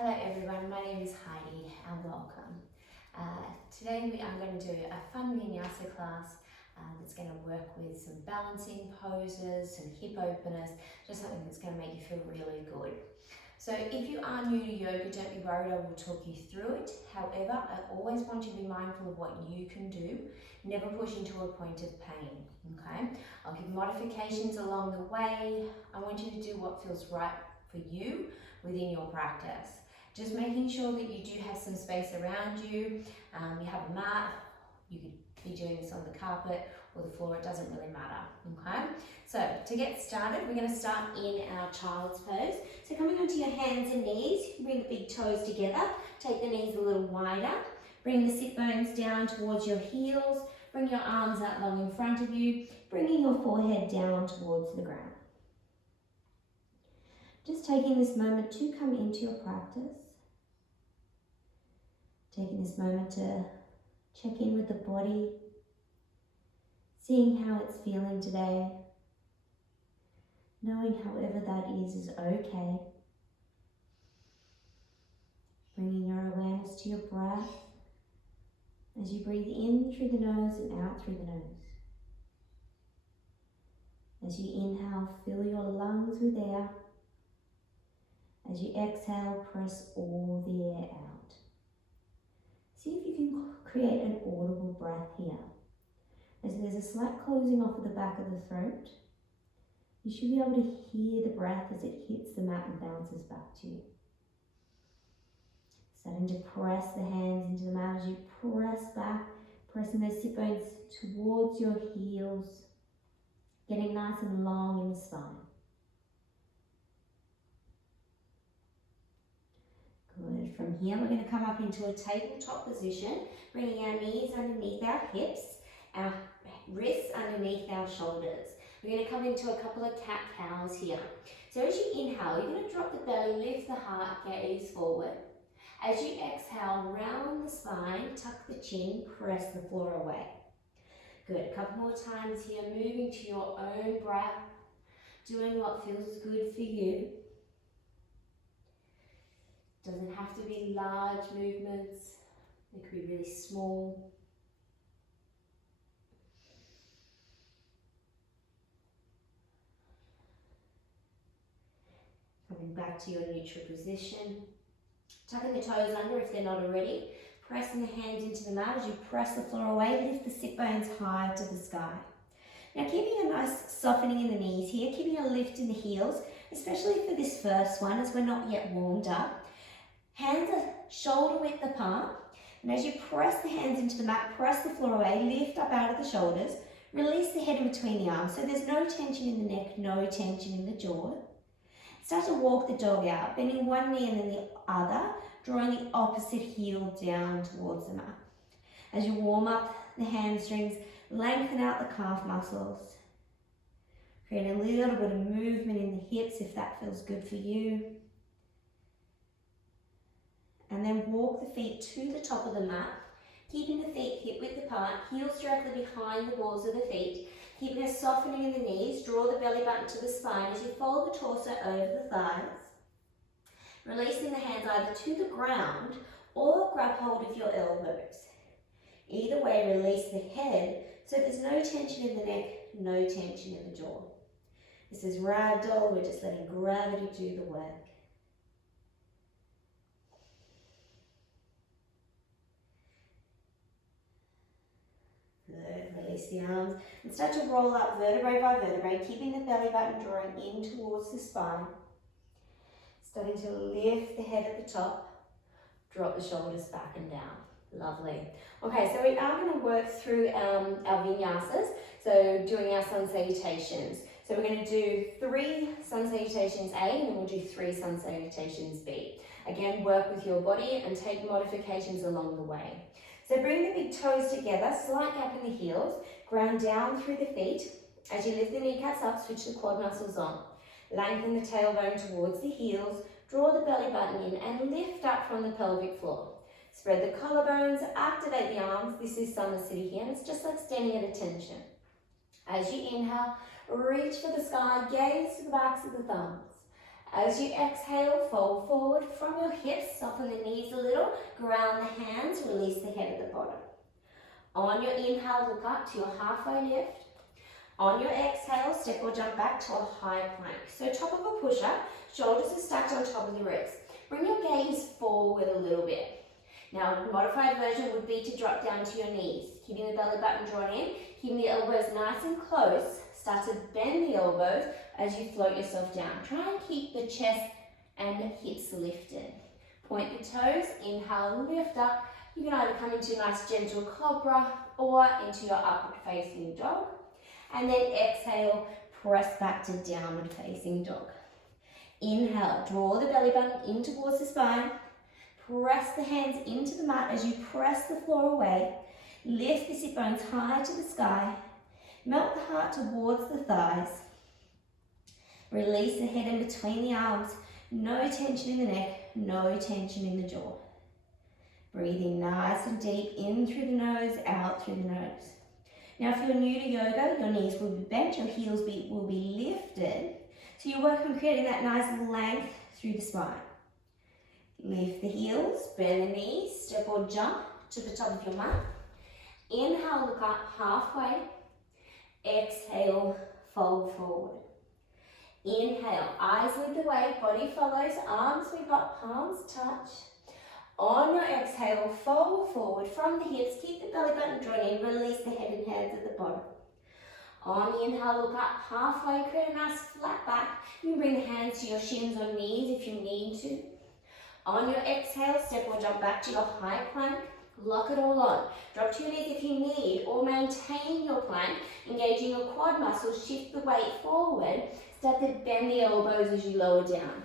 Hello everyone, my name is Heidi and welcome. Today we are going to do a fun vinyasa class that's going to work with some balancing poses, some hip openers, just something that's going to make you feel really good. So if you are new to yoga, don't be worried, I will talk you through it. However, I always want you to be mindful of what you can do, never push into a point of pain, okay? I'll give modifications along the way. I want you to do what feels right for you within your practice. Just making sure that you do have some space around you. You have a mat, you could be doing this on the carpet or the floor, it doesn't really matter, okay? So to get started, we're going to start in our child's pose. So coming onto your hands and knees, bring the big toes together, take the knees a little wider, bring the sit bones down towards your heels, bring your arms out long in front of you, bringing your forehead down towards the ground. Just taking this moment to come into your practice. Taking this moment to check in with the body, seeing how it's feeling today, knowing however that is okay. Bringing your awareness to your breath as you breathe in through the nose and out through the nose. As you inhale, fill your lungs with air. As you exhale, press all the air out. See if you can create an audible breath here. As there's a slight closing off of the back of the throat, you should be able to hear the breath as it hits the mat and bounces back to you. Starting to press the hands into the mat as you press back, pressing those sit bones towards your heels, getting nice and long in the spine. Good. From here, we're going to come up into a tabletop position, bringing our knees underneath our hips, our wrists underneath our shoulders. We're going to come into a couple of cat-cows here. So as you inhale, you're going to drop the belly, lift the heart, gaze forward. As you exhale, round the spine, tuck the chin, press the floor away. Good. A couple more times here, moving to your own breath, doing what feels good for you. Doesn't have to be large movements, it could be really small. Coming back to your neutral position. Tucking the toes under if they're not already. Pressing the hands into the mat as you press the floor away, lift the sit bones high to the sky. Now keeping a nice softening in the knees here, keeping a lift in the heels, especially for this first one as we're not yet warmed up. Hands are shoulder width apart, and as you press the hands into the mat, press the floor away, lift up out of the shoulders, release the head in between the arms, so there's no tension in the neck, no tension in the jaw. Start to walk the dog out, bending one knee and then the other, drawing the opposite heel down towards the mat. As you warm up the hamstrings, lengthen out the calf muscles. Create a little bit of movement in the hips if that feels good for you. And then walk the feet to the top of the mat, keeping the feet hip width apart, heels directly behind the balls of the feet, keeping a softening in the knees, draw the belly button to the spine as you fold the torso over the thighs, releasing the hands either to the ground or grab hold of your elbows. Either way, release the head so there's no tension in the neck, no tension in the jaw. This is ragdoll, we're just letting gravity do the work. Good, release the arms and start to roll up vertebrae by vertebrae, keeping the belly button drawing in towards the spine. Starting to lift the head at the top, drop the shoulders back and down. Lovely. Okay, so we are going to work through our vinyasas, so doing our sun salutations. So we're going to do 3 sun salutations A and then we'll do 3 sun salutations B. Again, work with your body and take modifications along the way. So bring the big toes together, slight gap in the heels, ground down through the feet. As you lift the kneecaps up, switch the quad muscles on. Lengthen the tailbone towards the heels, draw the belly button in and lift up from the pelvic floor. Spread the collarbones, activate the arms. This is Samasthiti here, and it's just like standing at attention. As you inhale, reach for the sky, gaze to the backs of the thumbs. As you exhale, fold forward from your hips, soften the knees a little, ground the hands, release the head at the bottom. On your inhale, look up to your halfway lift. On your exhale, step or jump back to a high plank. So top of a push-up, shoulders are stacked on top of the ribs. Bring your gaze forward a little bit. Now, a modified version would be to drop down to your knees, keeping the belly button drawn in, keeping the elbows nice and close. Start to bend the elbows as you float yourself down. Try and keep the chest and hips lifted. Point the toes, inhale, lift up. You can either come into a nice gentle cobra or into your upward facing dog. And then exhale, press back to downward facing dog. Inhale, draw the belly button in towards the spine. Press the hands into the mat as you press the floor away. Lift the sit bones high to the sky. Melt the heart towards the thighs. Release the head in between the arms. No tension in the neck, no tension in the jaw. Breathing nice and deep in through the nose, out through the nose. Now, if you're new to yoga, your knees will be bent, your heels will be lifted. So you work on creating that nice length through the spine. Lift the heels, bend the knees, step or jump to the top of your mat. Inhale, look up halfway. Exhale, fold forward. Inhale, eyes lead the way, body follows, arms sweep up, palms touch. On your exhale, fold forward from the hips, keep the belly button drawn in, release the head and hands at the bottom. On the inhale, look up halfway, create a nice flat back. You can bring the hands to your shins or knees if you need to. On your exhale, step or jump back to your high plank. Lock it all on. Drop to your knees if you need, or maintain your plank, engaging your quad muscles, shift the weight forward. Start to bend the elbows as you lower down.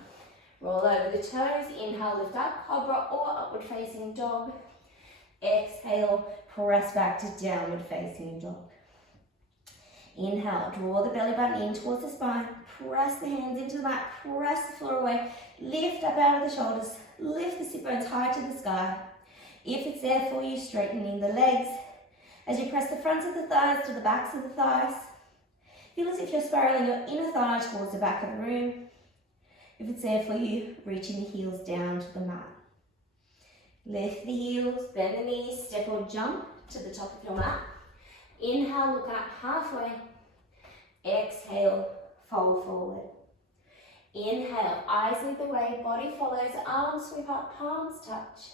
Roll over the toes, inhale, lift up, cobra or upward facing dog. Exhale, press back to downward facing dog. Inhale, draw the belly button in towards the spine, press the hands into the mat, press the floor away, lift up out of the shoulders, lift the sit bones high to the sky. If it's there for you, straightening the legs. As you press the fronts of the thighs to the backs of the thighs, feel as if you're spiraling your inner thigh towards the back of the room. If it's there for you, reaching the heels down to the mat. Lift the heels, bend the knees, step or jump to the top of your mat. Inhale, look up halfway. Exhale, fold forward. Inhale, eyes lead the way, body follows, arms sweep up, palms touch.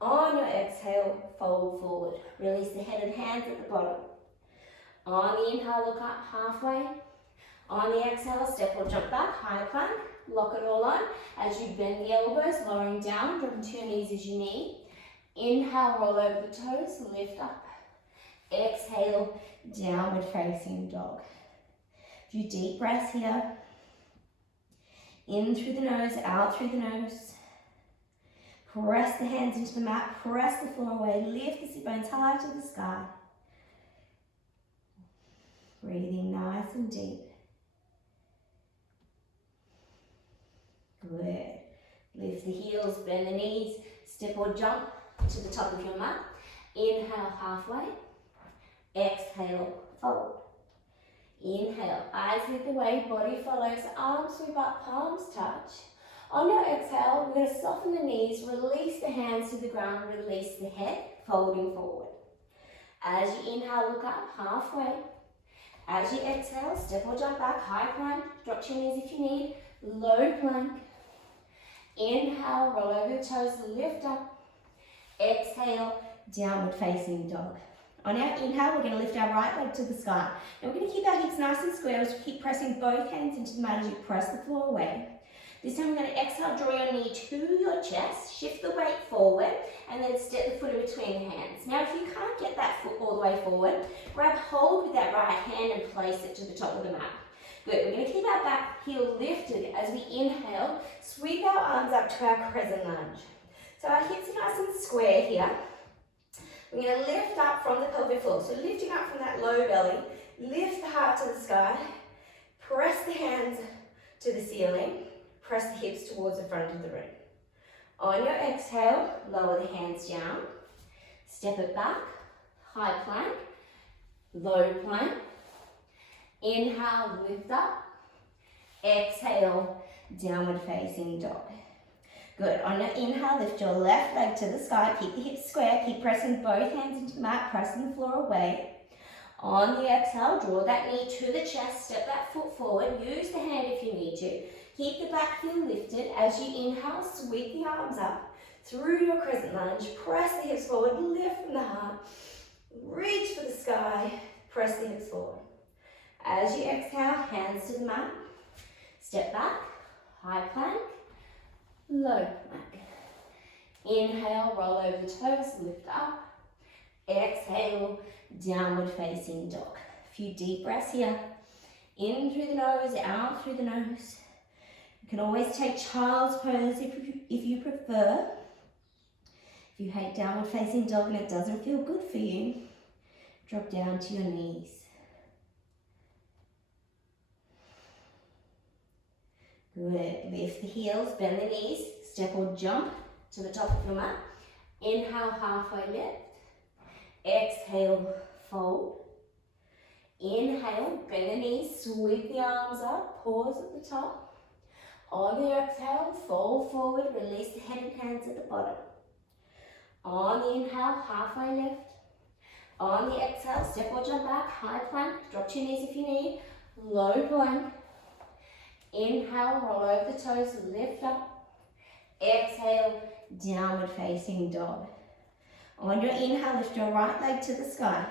On your exhale, fold forward. Release the head and hands at the bottom. On the inhale, look up halfway. On the exhale, step or jump back, high plank. Lock it all on as you bend the elbows, lowering down, dropping to your knees as you need. Inhale, roll over the toes, lift up. Exhale, downward facing dog. A few deep breaths here. In through the nose, out through the nose. Press the hands into the mat, press the floor away, lift the sit bones high to the sky. Breathing nice and deep. Good. Lift the heels, bend the knees, step or jump to the top of your mat. Inhale halfway. Exhale, fold. Inhale, eyes lead the way, body follows, arms sweep up, palms touch. On your exhale, we're going to soften the knees, release the hands to the ground, release the head, folding forward. As you inhale, look up halfway. As you exhale, step or jump back, high plank, drop to your knees if you need, low plank. Inhale, roll over the toes, lift up. Exhale, downward facing dog. On our inhale, we're going to lift our right leg to the sky. Now we're going to keep our hips nice and square as we keep pressing both hands into the mat as you press the floor away. This time we're going to exhale, draw your knee to your chest, shift the weight forward, and then step the foot in between the hands. Now if you can't get that foot all the way forward, grab hold with that right hand and place it to the top of the mat. Good, we're going to keep our back heel lifted as we inhale, sweep our arms up to our crescent lunge. So our hips are nice and square here. We're going to lift up from the pelvic floor. So lifting up from that low belly, lift the heart to the sky, press the hands to the ceiling, press the hips towards the front of the room. On your exhale, lower the hands down, step it back, high plank, low plank. Inhale, lift up. Exhale, downward facing dog. Good. On your inhale, lift your left leg to the sky. Keep the hips square. Keep pressing both hands into the mat, pressing the floor away. On the exhale, draw that knee to the chest. Step that foot forward. Use the hand if you need to. Keep the back heel lifted. As you inhale, sweep the arms up through your crescent lunge. Press the hips forward. Lift from the heart. Reach for the sky. Press the hips forward. As you exhale, hands to the mat. Step back. High plank. Low plank. Inhale, roll over the toes, lift up. Exhale, downward facing dog. A few deep breaths here. In through the nose, out through the nose. You can always take child's pose if you prefer. If you hate downward facing dog and it doesn't feel good for you, drop down to your knees. Good. Lift the heels, bend the knees, step or jump to the top of your mat. Inhale, halfway lift. Exhale, fold. Inhale, bend the knees, sweep the arms up, pause at the top. On the exhale, fold forward, release the head and hands at the bottom. On the inhale, halfway lift. On the exhale, step or jump back, high plank, drop to your knees if you need, low plank. Inhale, roll over the toes, lift up. Exhale, downward facing dog. On your inhale, lift your right leg to the sky.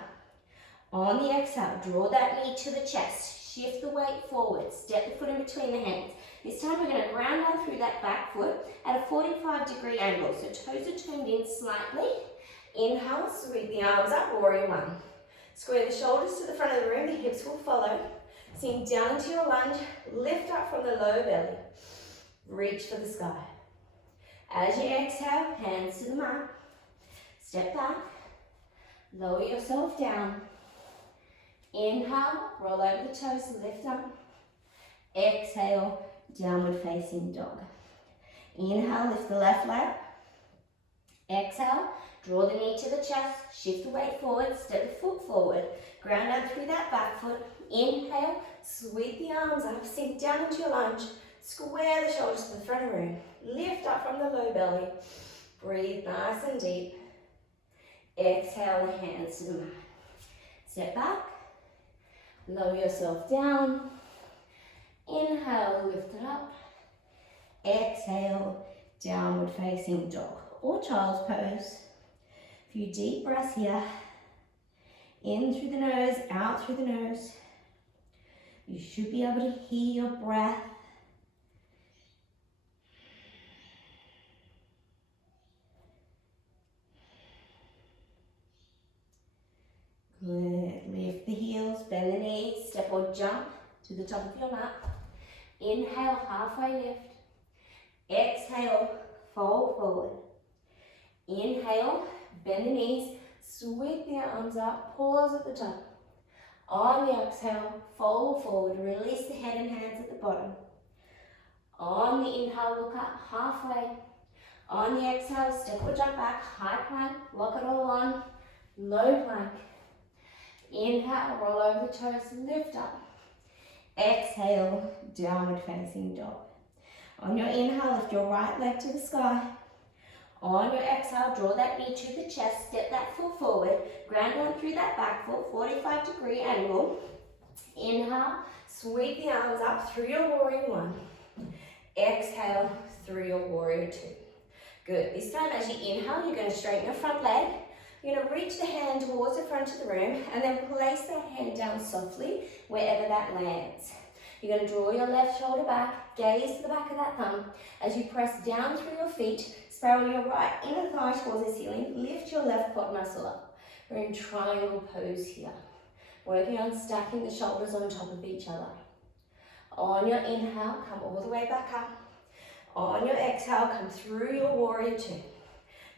On the exhale, draw that knee to the chest. Shift the weight forward. Step the foot in between the hands. This time we're going to ground down through that back foot at a 45-degree angle. So toes are turned in slightly. Inhale, sweep the arms up, warrior one. Square the shoulders to the front of the room, the hips will follow. Sink down into your lunge, lift up from the low belly. Reach for the sky. As you exhale, hands to the mat. Step back, lower yourself down. Inhale, roll over the toes, lift up. Exhale, downward facing dog. Inhale, lift the left leg. Exhale, draw the knee to the chest, shift the weight forward, step the foot forward. Ground down through that back foot. Inhale, sweep the arms up, sink down into your lunge. Square the shoulders to the front of the room. Lift up from the low belly. Breathe nice and deep. Exhale the hands to the mat. Step back. Lower yourself down. Inhale, lift it up. Exhale, downward facing dog or child's pose. A few deep breaths here. In through the nose, out through the nose. You should be able to hear your breath. Good. Lift the heels, bend the knees, step or jump to the top of your mat. Inhale, halfway lift. Exhale, fold forward. Inhale, bend the knees, sweep the arms up, pause at the top. On the exhale, fold forward, release the head and hands at the bottom. On the inhale, look up halfway. On the exhale, step or jump back, high plank, lock it all on, low plank. Inhale, roll over the toes, lift up. Exhale, downward facing dog. On your inhale, lift your right leg to the sky. On your exhale, draw that knee to the chest, step that foot forward, ground down through that back foot, 45-degree angle. Inhale, sweep the arms up through your warrior one. Exhale through your warrior two. Good. This time as you inhale, you're going to straighten your front leg. You're going to reach the hand towards the front of the room and then place that hand down softly wherever that lands. You're going to draw your left shoulder back, gaze to the back of that thumb. As you press down through your feet, spiral your right inner thigh towards the ceiling, lift your left quad muscle up. We're in triangle pose here. Working on stacking the shoulders on top of each other. On your inhale, come all the way back up. On your exhale, come through your warrior two.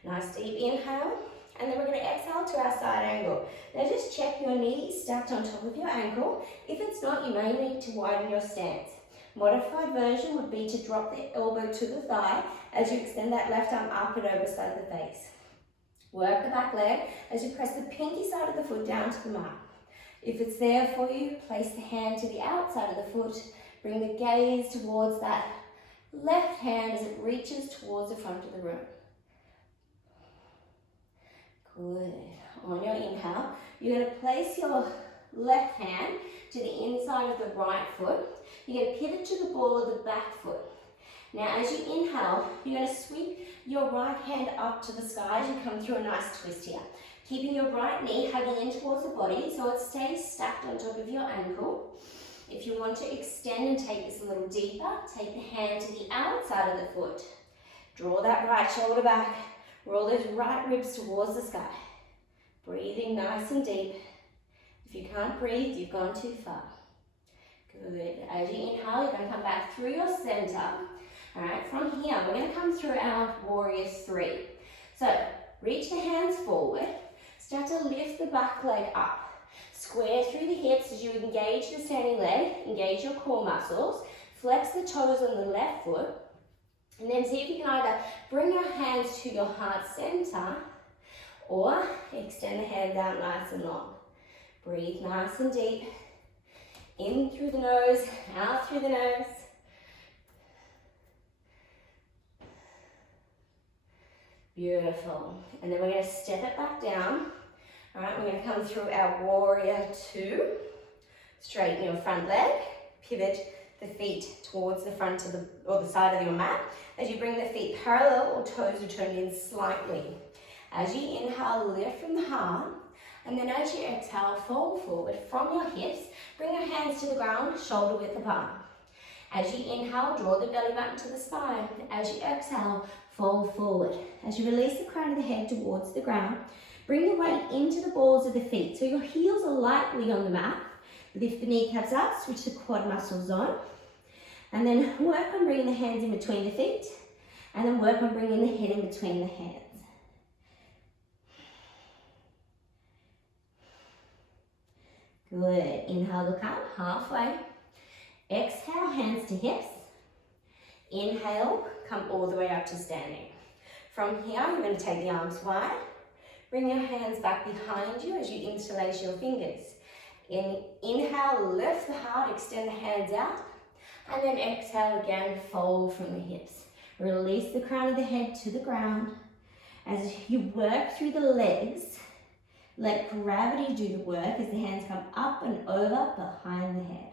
Nice deep inhale. And then we're going to exhale to our side angle. Now just check your knees stacked on top of your ankle. If it's not, you may need to widen your stance. Modified version would be to drop the elbow to the thigh as you extend that left arm up and over side of the face. Work the back leg as you press the pinky side of the foot down to the mat. If it's there for you, place the hand to the outside of the foot. Bring the gaze towards that left hand as it reaches towards the front of the room. Good. On your inhale, you're going to place your left hand to the inside of the right foot. You're going to pivot to the ball of the back foot. Now as you inhale, you're going to sweep your right hand up to the sky as you come through a nice twist here. Keeping your right knee hugging in towards the body so it stays stacked on top of your ankle. If you want to extend and take this a little deeper, take the hand to the outside of the foot. Draw that right shoulder back. Roll those right ribs towards the sky. Breathing nice and deep. If you can't breathe, you've gone too far. Good. As you inhale, you're going to come back through your center. All right, from here, we're going to come through our warrior three. So, reach the hands forward. Start to lift the back leg up. Square through the hips as you engage the standing leg. Engage your core muscles. Flex the toes on the left foot. And then see if you can either bring your hands to your heart center or extend the hands out nice and long. Breathe nice and deep. In through the nose, out through the nose. Beautiful. And then we're going to step it back down. All right, we're going to come through our warrior two. Straighten your front leg. Pivot the feet towards the front of the side of your mat. As you bring the feet parallel or toes are turned in slightly. As you inhale, lift from the heart. And then as you exhale, fold forward from your hips. Bring your hands to the ground, shoulder width apart. As you inhale, draw the belly button to the spine. As you exhale, fold forward. As you release the crown of the head towards the ground, bring the weight into the balls of the feet. So your heels are lightly on the mat. Lift the kneecaps up, switch the quad muscles on. And then work on bringing the hands in between the feet. And then work on bringing the head in between the hands. Good. Inhale, look up, halfway. Exhale, hands to hips. Inhale, come all the way up to standing. From here, you're going to take the arms wide. Bring your hands back behind you as you interlace your fingers. Inhale, lift the heart, extend the hands out. And then exhale again, fold from the hips. Release the crown of the head to the ground. As you work through the legs, let gravity do the work as the hands come up and over behind the head.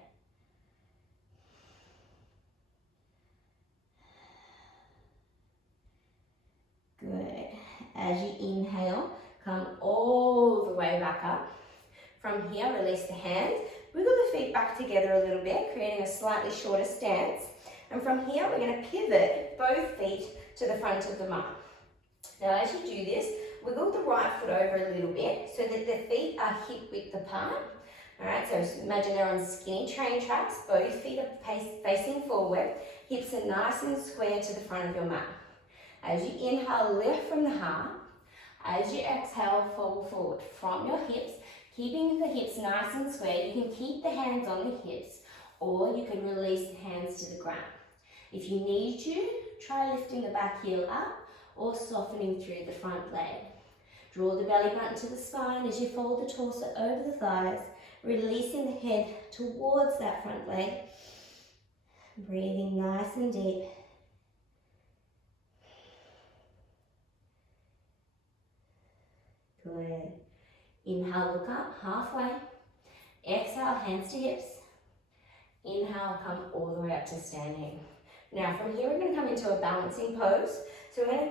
Good. As you inhale, come all the way back up. From here, release the hands. Wiggle the feet back together a little bit, creating a slightly shorter stance. And from here, we're going to pivot both feet to the front of the mat. Now, as you do this, wiggle the right foot over a little bit so that the feet are hip width apart. All right, so imagine they're on skinny train tracks. Both feet are facing forward. Hips are nice and square to the front of your mat. As you inhale, lift from the heart. As you exhale, fold forward from your hips. Keeping the hips nice and square, you can keep the hands on the hips or you can release the hands to the ground. If you need to, try lifting the back heel up or softening through the front leg. Draw the belly button to the spine as you fold the torso over the thighs, releasing the head towards that front leg. Breathing nice and deep. Good. Inhale, look up, halfway. Exhale, hands to hips. Inhale, come all the way up to standing. Now from here, we're going to come into a balancing pose. So we're going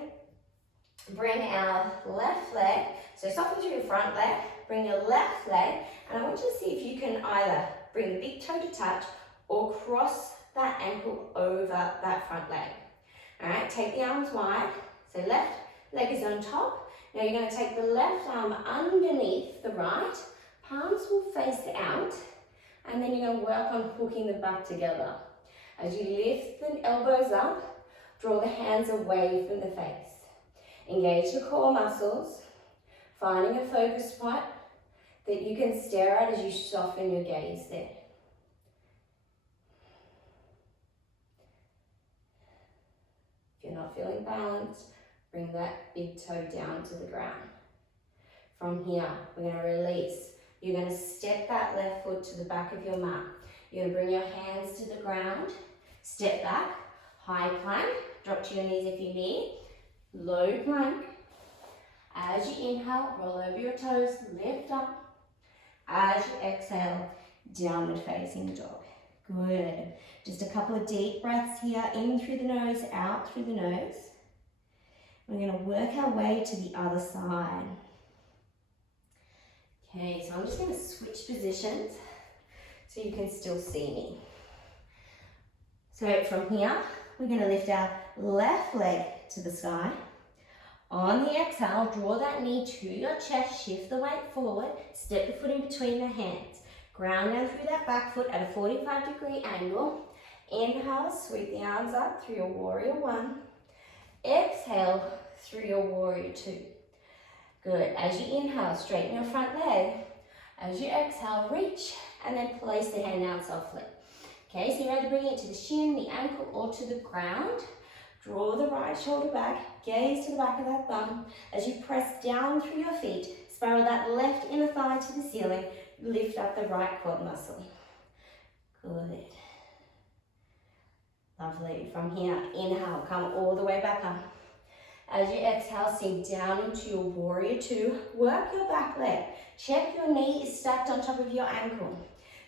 to bring our left leg, so soften through your front leg, bring your left leg, and I want you to see if you can either bring the big toe to touch or cross that ankle over that front leg. All right, take the arms wide. So left leg is on top. Now you're going to take the left arm underneath the right, palms will face out, and then you're going to work on hooking the back together. As you lift the elbows up, draw the hands away from the face. Engage the core muscles, finding a focus point that you can stare at as you soften your gaze there. If you're not feeling balanced, bring that big toe down to the ground. From here, we're going to release. You're going to step that left foot to the back of your mat. You're going to bring your hands to the ground, step back, High plank, drop to your knees if you need. Low plank. As you inhale, roll over your toes, lift up. As you exhale, downward facing dog. Good. Just a couple of deep breaths here, in through the nose, out through the nose. We're going to work our way to the other side. Okay, so I'm just going to switch positions so you can still see me. So from here, we're going to lift our left leg to the sky. On the exhale, draw that knee to your chest, shift the weight forward, step the foot in between the hands. Ground down through that back foot at a 45-degree angle. Inhale, sweep the arms up through your warrior one. Exhale through your warrior two. Good. As you inhale, straighten your front leg. As you exhale, reach and then place the hand down softly. Okay, so you're ready to bring it to the shin, the ankle, or to the ground. Draw the right shoulder back, gaze to the back of that thumb. As you press down through your feet, spiral that left inner thigh to the ceiling. Lift up the right quad muscle. Good. Lovely. From here, inhale, come all the way back up. As you exhale, sink down into your warrior two. Work your back leg. Check your knee is stacked on top of your ankle.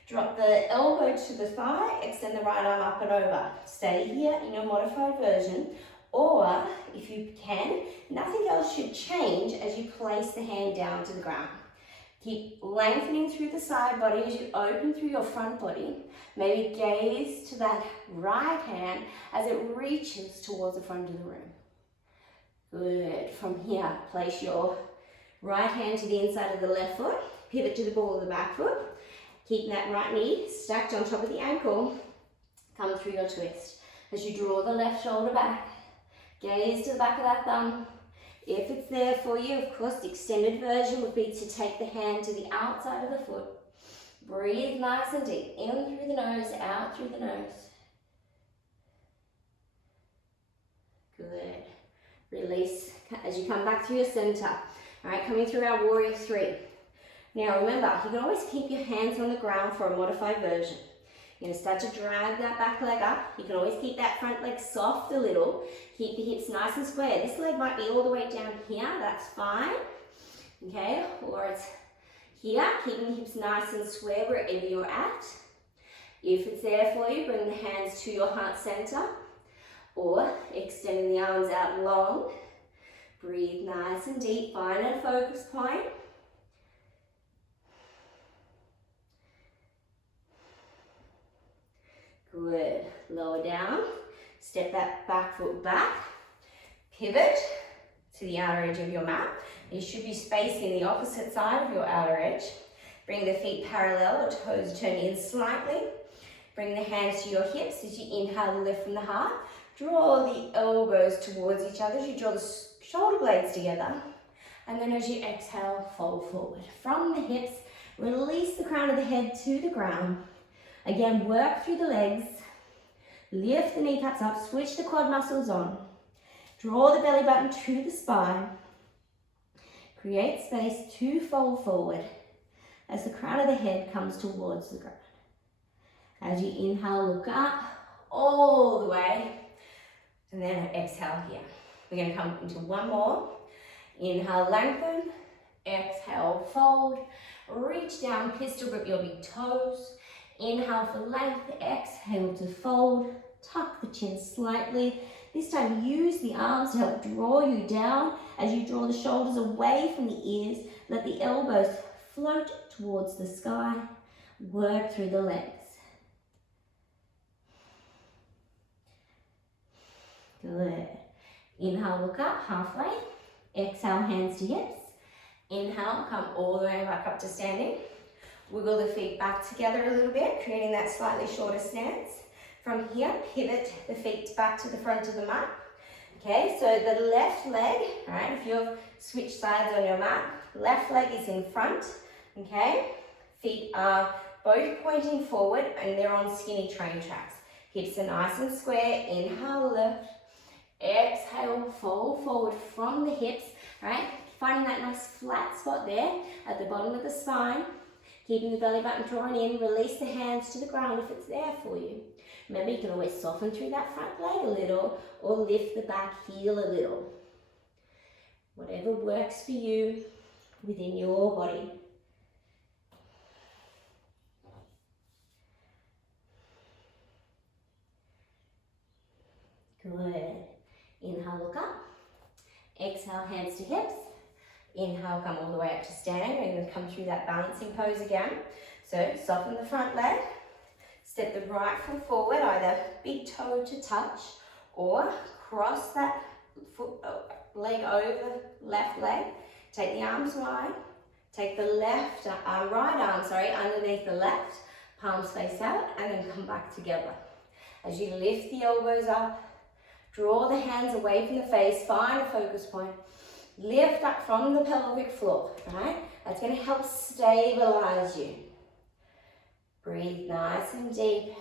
Drop the elbow to the thigh, extend the right arm up and over. Stay here in your modified version, or if you can, nothing else should change as you place the hand down to the ground. Keep lengthening through the side body as you open through your front body. Maybe gaze to that right hand as it reaches towards the front of the room. Good. From here, place your right hand to the inside of the left foot. Pivot to the ball of the back foot. Keep that right knee stacked on top of the ankle. Come through your twist. As you draw the left shoulder back, gaze to the back of that thumb. If it's there for you, of course, the extended version would be to take the hand to the outside of the foot. Breathe nice and deep. In through the nose, out through the nose. Good. Release as you come back through your center. All right, coming through our warrior three. Now remember, you can always keep your hands on the ground for a modified version. You're going to start to drag that back leg up. You can always keep that front leg soft a little. Keep the hips nice and square. This leg might be all the way down here. That's fine. Okay, or it's here. Keeping the hips nice and square wherever you're at. If it's there for you, bring the hands to your heart center. Or extending the arms out long. Breathe nice and deep. Find a focus point. Good. Lower down. Step that back foot back. Pivot to the outer edge of your mat. You should be spacing the opposite side of your outer edge. Bring the feet parallel, or toes turn in slightly. Bring the hands to your hips as you inhale, lift from the heart. Draw the elbows towards each other as you draw the shoulder blades together. And then as you exhale, fold forward. From the hips, release the crown of the head to the ground. Again, work through the legs. Lift the kneecaps up, switch the quad muscles on. Draw the belly button to the spine. Create space to fold forward as the crown of the head comes towards the ground. As you inhale, look up all the way. And then exhale here. We're going to come into one more. Inhale, lengthen. Exhale, fold. Reach down, pistol grip your big toes. Inhale for length. Exhale to fold. Tuck the chin slightly. This time use the arms to help draw you down. As you draw the shoulders away from the ears, let the elbows float towards the sky. Work through the legs. Good. Inhale, look up halfway. Exhale, hands to hips. Inhale, come all the way back up to standing. Wiggle the feet back together a little bit, creating that slightly shorter stance. From here, pivot the feet back to the front of the mat. Okay, so the left leg, all right, if you've switched sides on your mat, left leg is in front, okay? Feet are both pointing forward and they're on skinny train tracks. Hips are nice and square. Inhale, lift. Exhale, fold forward from the hips, all right? Finding that nice flat spot there at the bottom of the spine. Keeping the belly button drawn in, release the hands to the ground if it's there for you. Remember, you can always soften through that front leg a little or lift the back heel a little. Whatever works for you within your body. Good. Inhale, look up. Exhale, hands to hips. Inhale, come all the way up to standing. We're going to come through that balancing pose again. So soften the front leg. Step the right foot forward, either big toe to touch or cross that leg over the left leg. Take the arms wide. Take the right arm, underneath the left. Palms face out and then come back together. As you lift the elbows up, draw the hands away from the face, find a focus point. Lift up from the pelvic floor, right? That's going to help stabilize you. Breathe nice and deep.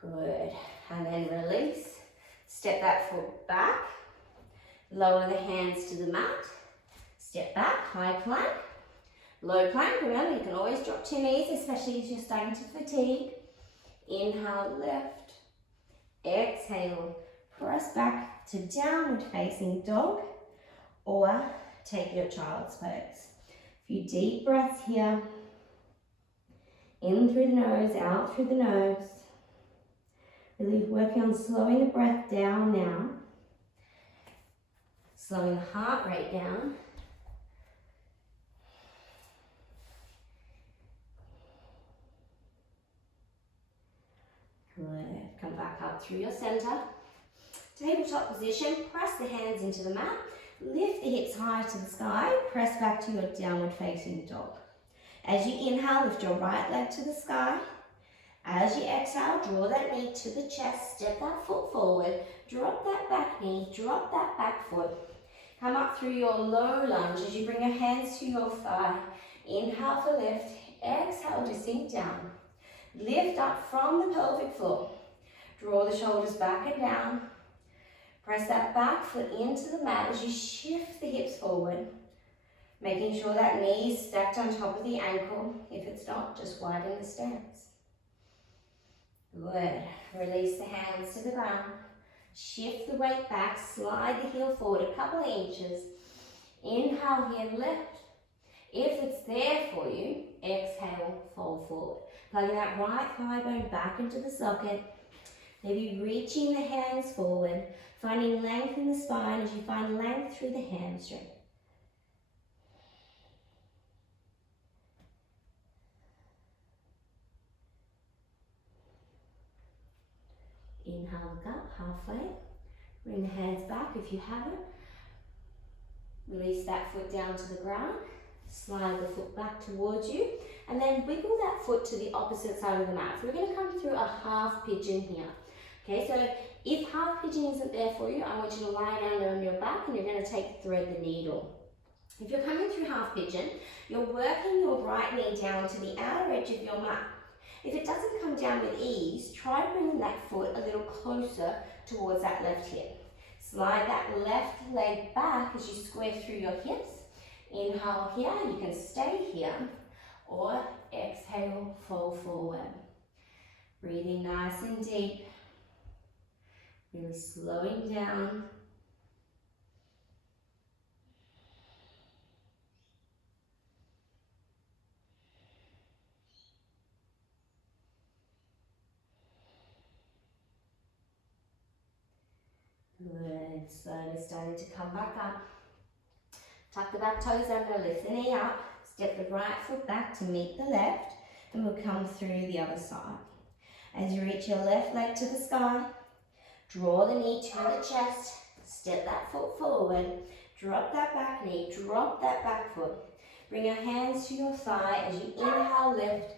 Good. And then release. Step that foot back. Lower the hands to the mat. Step back, high plank. Low plank, remember you can always drop to your knees, especially as you're starting to fatigue. Inhale, lift. Exhale, press back to downward facing dog or take your child's pose. A few deep breaths here. In through the nose, out through the nose. Really working on slowing the breath down now. Slowing the heart rate down. Good. Come back up through your center. Tabletop position. Press the hands into the mat. Lift the hips high to the sky. Press back to your downward facing dog. As you inhale, lift your right leg to the sky. As you exhale, draw that knee to the chest. Step that foot forward. Drop that back knee. Drop that back foot. Come up through your low lunge as you bring your hands to your thigh. Inhale for lift. Exhale to sink down. Lift up from the pelvic floor. Draw the shoulders back and down. Press that back foot into the mat as you shift the hips forward. Making sure that knee is stacked on top of the ankle. If it's not, just widen the stance. Good. Release the hands to the ground. Shift the weight back. Slide the heel forward a couple of inches. Inhale here, lift. If it's there for you, exhale, fold forward. Plugging that right thigh bone back into the socket. Maybe reaching the hands forward. Finding length in the spine as you find length through the hamstring. Inhale, look up, halfway. Bring the hands back if you haven't. Release that foot down to the ground. Slide the foot back towards you. And then wiggle that foot to the opposite side of the mat. So we're going to come through a half pigeon here. Okay, so if half pigeon isn't there for you, I want you to lie down on your back and you're going to thread the needle. If you're coming through half pigeon, you're working your right knee down to the outer edge of your mat. If it doesn't come down with ease, try bringing that foot a little closer towards that left hip. Slide that left leg back as you square through your hips. Inhale here, you can stay here, or exhale, fold forward. Breathing nice and deep. Really slowing down. Good, slowly starting to come back up. Tuck the back toes under, lift the knee up. Step the right foot back to meet the left, and we'll come through the other side. As you reach your left leg to the sky, draw the knee to the chest, step that foot forward, drop that back knee, drop that back foot. Bring your hands to your thigh as you inhale, lift.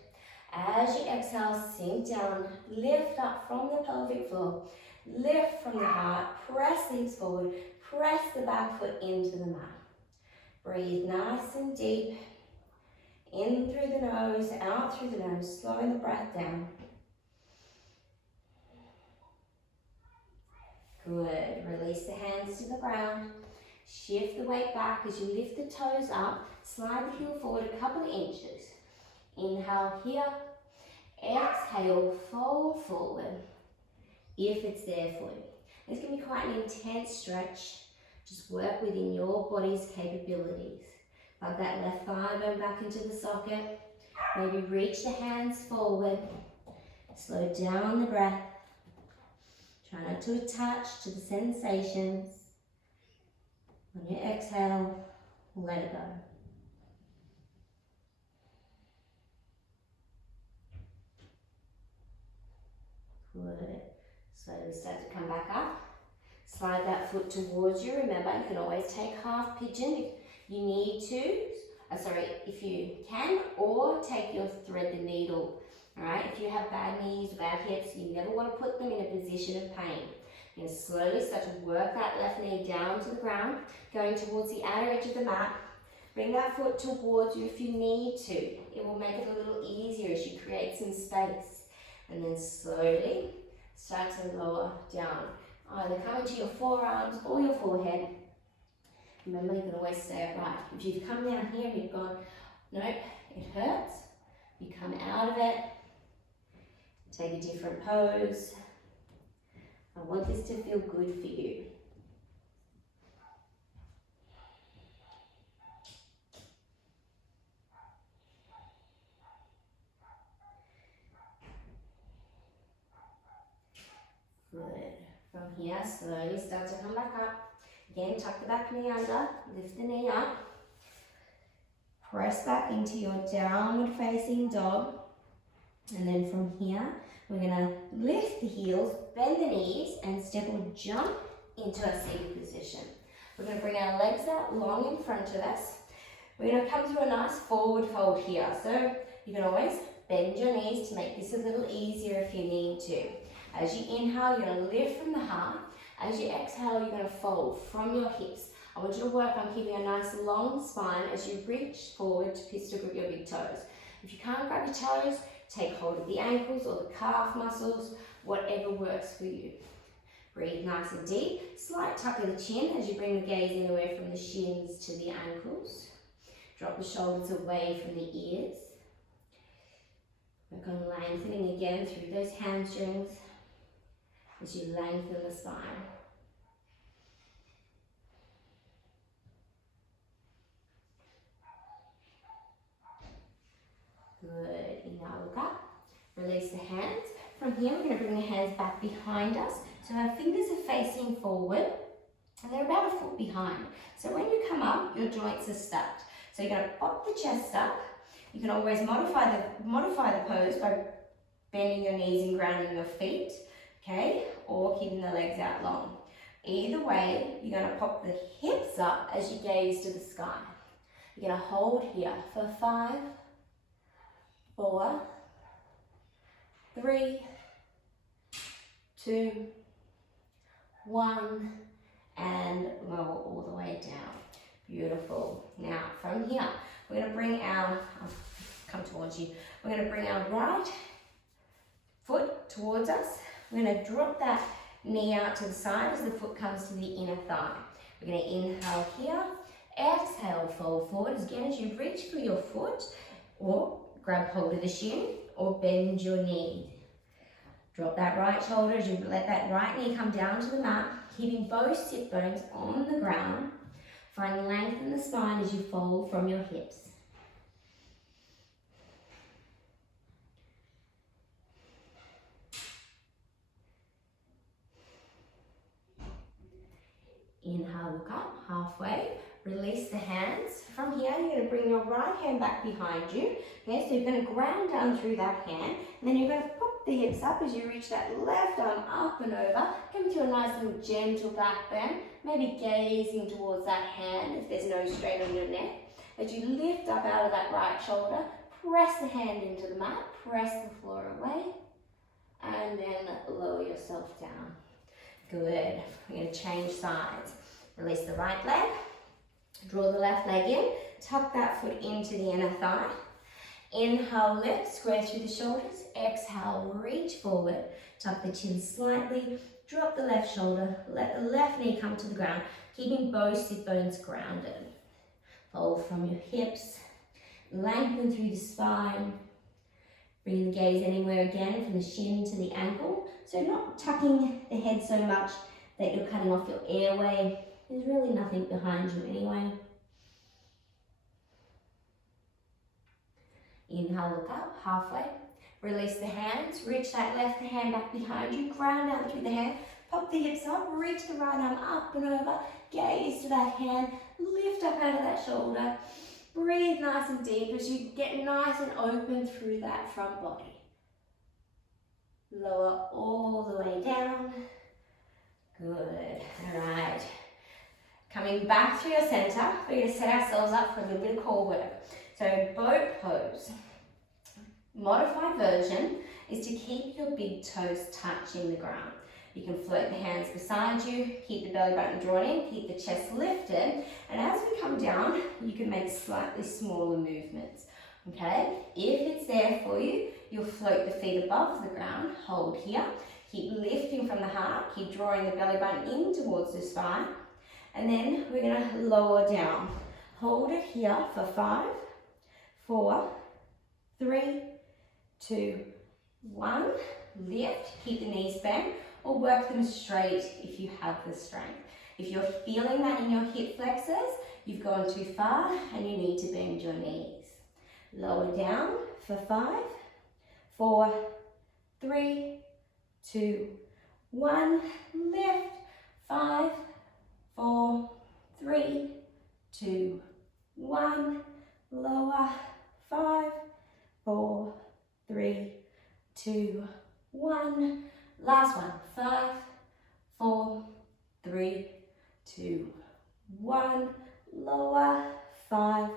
As you exhale, sink down, lift up from the pelvic floor, lift from the heart, press the hips forward, press the back foot into the mat. Breathe nice and deep, in through the nose, out through the nose, slowing the breath down. Good, release the hands to the ground, shift the weight back as you lift the toes up, slide the heel forward a couple of inches. Inhale here. Exhale, fold forward if it's there for you. It's going to be quite an intense stretch. Just work within your body's capabilities. Plug that left thigh bone back into the socket. Maybe reach the hands forward. Slow down the breath. Try not to attach to the sensations. On your exhale, let it go. Good. Slowly start to come back up. Slide that foot towards you. Remember, you can always take half pigeon if you need to. If you can, or take your thread the needle. Alright, if you have bad knees or bad hips, you never want to put them in a position of pain. You're going to slowly start to work that left knee down to the ground, going towards the outer edge of the mat. Bring that foot towards you if you need to. It will make it a little easier as you create some space. And then slowly start to lower down. Either come into your forearms or your forehead. Remember, you can always stay upright. If you've come down here and you've gone, nope, it hurts, you come out of it, take a different pose. I want this to feel good for you. Good. From here, slowly start to come back up. Again, tuck the back knee under, lift the knee up. Press back into your downward facing dog. And then from here, we're gonna lift the heels, bend the knees, and step or jump into a seated position. We're gonna bring our legs out long in front of us. We're gonna come through a nice forward fold here. So you can always bend your knees to make this a little easier if you need to. As you inhale, you're gonna lift from the heart. As you exhale, you're going to fold from your hips. I want you to work on keeping a nice long spine as you reach forward to pistol grip your big toes. If you can't grab your toes, take hold of the ankles or the calf muscles, whatever works for you. Breathe nice and deep. Slight tuck of the chin as you bring the gaze anywhere from the shins to the ankles. Drop the shoulders away from the ears. Work on lengthening again through those hamstrings as you lengthen the spine. Good. Inhale, look up. Release the hands. From here, we're going to bring the hands back behind us. So our fingers are facing forward and they're about a foot behind. So when you come up, your joints are stacked. So you're going to pop the chest up. You can always modify the pose by bending your knees and grounding your feet, okay? Or keeping the legs out long. Either way, you're going to pop the hips up as you gaze to the sky. You're going to hold here for 5, 4, 3, 2, 1, and lower all the way down. Beautiful. Now from here, we're going to bring our, come towards you, we're going to bring our right foot towards us. We're going to drop that knee out to the side as the foot comes to the inner thigh. We're going to inhale here, exhale, fold forward again as you reach for your foot, or grab hold of the shin, or bend your knee. Drop that right shoulder as you let that right knee come down to the mat, keeping both sit bones on the ground. Find length in the spine as you fold from your hips. Inhale, look up, halfway. Release the hands. From here, you're going to bring your right hand back behind you. Okay, so you're going to ground down through that hand, and then you're going to pop the hips up as you reach that left arm up and over. Come to a nice little gentle back bend, maybe gazing towards that hand if there's no strain on your neck. As you lift up out of that right shoulder, press the hand into the mat, press the floor away, and then lower yourself down. Good. We're going to change sides. Release the right leg. Draw the left leg in. Tuck that foot into the inner thigh. Inhale, lift, square through the shoulders. Exhale, reach forward. Tuck the chin slightly. Drop the left shoulder. Let the left knee come to the ground, keeping both sit bones grounded. Fold from your hips. Lengthen through the spine. Bringing the gaze anywhere again from the shin to the ankle. So not tucking the head so much that you're cutting off your airway. There's really nothing behind you anyway. Inhale, look up, halfway. Release the hands, reach that left hand back behind you, ground down through the hand, pop the hips up, reach the right arm up and over, gaze to that hand, lift up out of that shoulder. Breathe nice and deep as you get nice and open through that front body. Lower all the way down. Good, all right. Coming back through your center, we're going to set ourselves up for a little bit of core work. So boat pose. Modified version is to keep your big toes touching the ground. You can float the hands beside you, keep the belly button drawn in, keep the chest lifted, and as we come down, you can make slightly smaller movements, okay? If it's there for you, you'll float the feet above the ground, hold here, keep lifting from the heart, keep drawing the belly button in towards the spine, and then we're gonna lower down. Hold it here for 5, 4, 3, 2, 1. Lift, keep the knees bent, or work them straight if you have the strength. If you're feeling that in your hip flexors, you've gone too far and you need to bend your knees. Lower down for 5, 4, 3, 2, 1. Lift, 5, 4, 3, 2, 1. Lower, 5, 4, 3, 2, 1. Last one. 5, 4, 3, 2, 1. Lower. 5,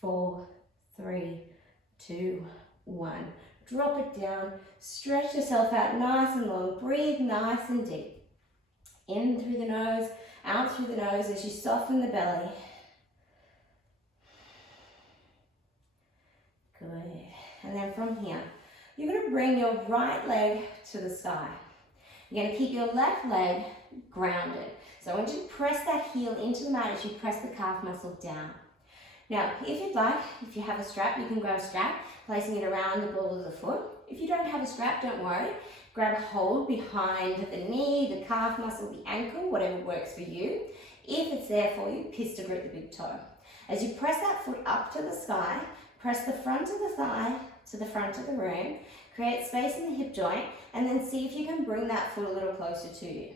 4, 3, 2, 1. Drop it down. Stretch yourself out nice and long. Breathe nice and deep. In through the nose, out through the nose as you soften the belly. Good. And then from here, you're going to bring your right leg to the sky. You're going to keep your left leg grounded. So I want you to press that heel into the mat as you press the calf muscle down. Now, if you'd like, if you have a strap, you can grab a strap, placing it around the ball of the foot. If you don't have a strap, don't worry. Grab a hold behind the knee, the calf muscle, the ankle, whatever works for you. If it's there for you, pistol grip the big toe. As you press that foot up to the sky, press the front of the thigh to the front of the room, create space in the hip joint, and then see if you can bring that foot a little closer to you.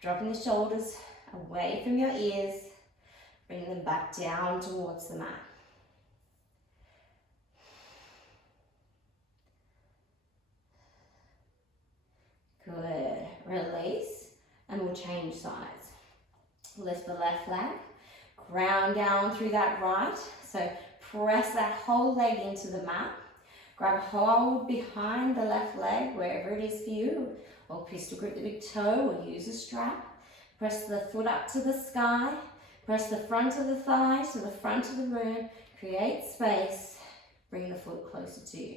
Dropping the shoulders away from your ears, bring them back down towards the mat. Good. Release, and we'll change sides. Lift the left leg, ground down through that right, so press that whole leg into the mat. Grab a hold behind the left leg, wherever it is for you, or pistol grip the big toe, or use a strap. Press the foot up to the sky, press the front of the thigh to the front of the room, create space, bring the foot closer to you.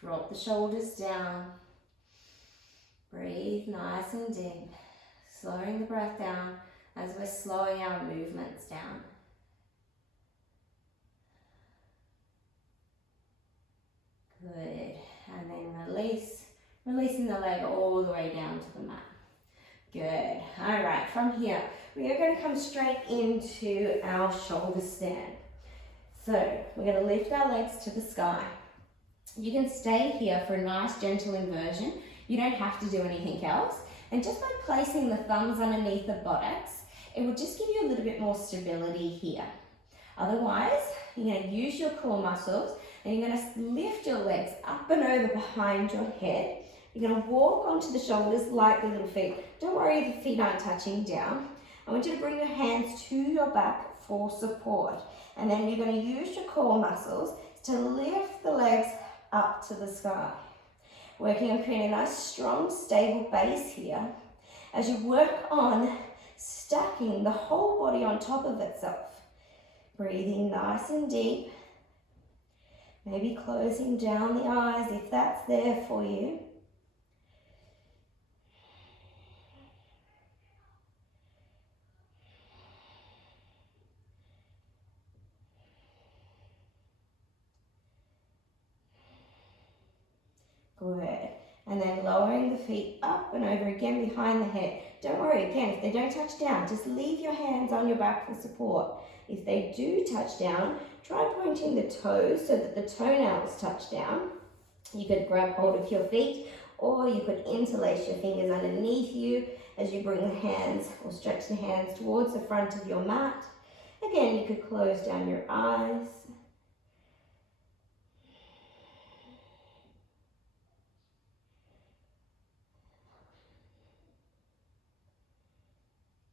Drop the shoulders down, breathe nice and deep, slowing the breath down as we're slowing our movements down. Good, and then release, releasing the leg all the way down to the mat. Good, all right, from here, we are going to come straight into our shoulder stand. So, we're going to lift our legs to the sky. You can stay here for a nice gentle inversion. You don't have to do anything else. And just by placing the thumbs underneath the buttocks, it will just give you a little bit more stability here. Otherwise, you're going to use your core muscles and you're going to lift your legs up and over behind your head. You're going to walk onto the shoulders like the little feet. Don't worry if the feet aren't touching down. I want you to bring your hands to your back for support. And then you're going to use your core muscles to lift the legs up to the sky. Working on creating a nice, strong, stable base here as you work on stacking the whole body on top of itself. Breathing nice and deep. Maybe closing down the eyes if that's there for you. Good. And then lowering the feet up and over again behind the head. Don't worry, again, if they don't touch down, just leave your hands on your back for support. If they do touch down, try pointing the toes so that the toenails touch down. You could grab hold of your feet, or you could interlace your fingers underneath you as you bring the hands or stretch the hands towards the front of your mat. Again, you could close down your eyes.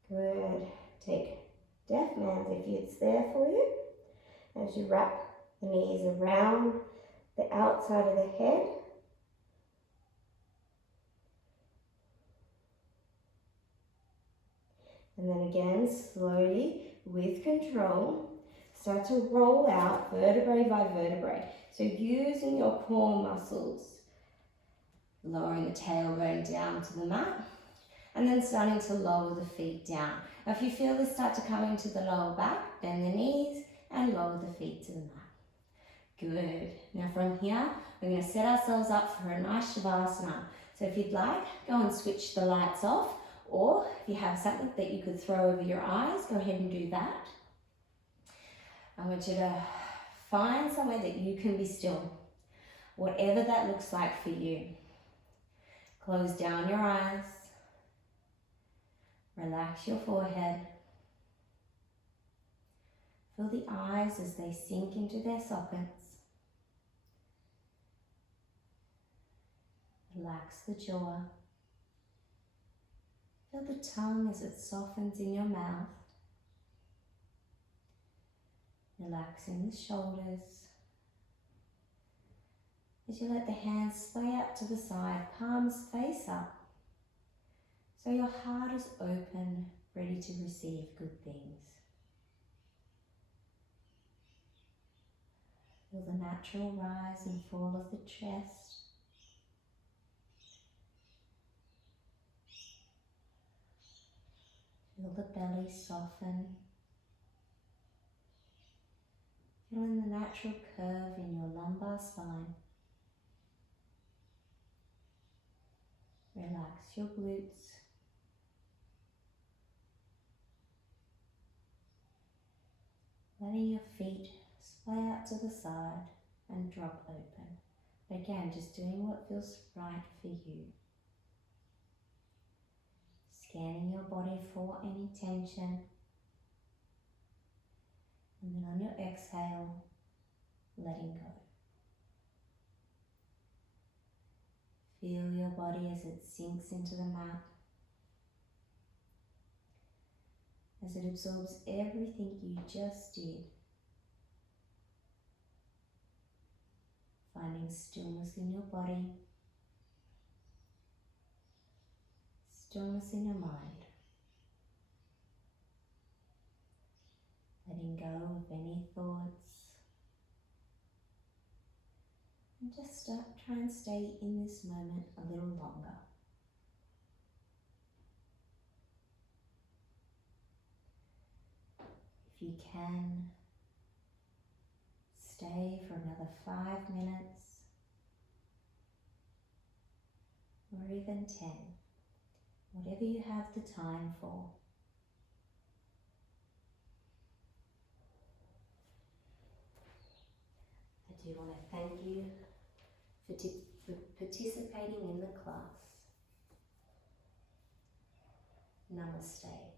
Good. Take deaf man's if it's there for you. As you wrap the knees around the outside of the head. And then again, slowly, with control, start to roll out vertebrae by vertebrae. So using your core muscles, lowering the tailbone down to the mat, and then starting to lower the feet down. Now, if you feel this start to come into the lower back, bend the knees and lower the feet to the mat. Good. Now from here, we're going to set ourselves up for a nice Savasana. So if you'd like, go and switch the lights off, or if you have something that you could throw over your eyes, go ahead and do that. I want you to find somewhere that you can be still, whatever that looks like for you. Close down your eyes. Relax your forehead. Feel the eyes as they sink into their sockets. Relax the jaw. Feel the tongue as it softens in your mouth. Relaxing the shoulders. As you let the hands sway out to the side, palms face up. So your heart is open, ready to receive good things. Feel the natural rise and fall of the chest. Feel the belly soften. Feeling the natural curve in your lumbar spine. Relax your glutes. Letting your feet splay out to the side and drop open. But again, just doing what feels right for you. Scanning your body for any tension. And then on your exhale, letting go. Feel your body as it sinks into the mat. As it absorbs everything you just did. Finding stillness in your body. Stillness in your mind. Letting go of any thoughts. And just try and stay in this moment a little longer. If you can, stay for another 5 minutes or even 10, whatever you have the time for. I do want to thank you for participating in the class. Namaste.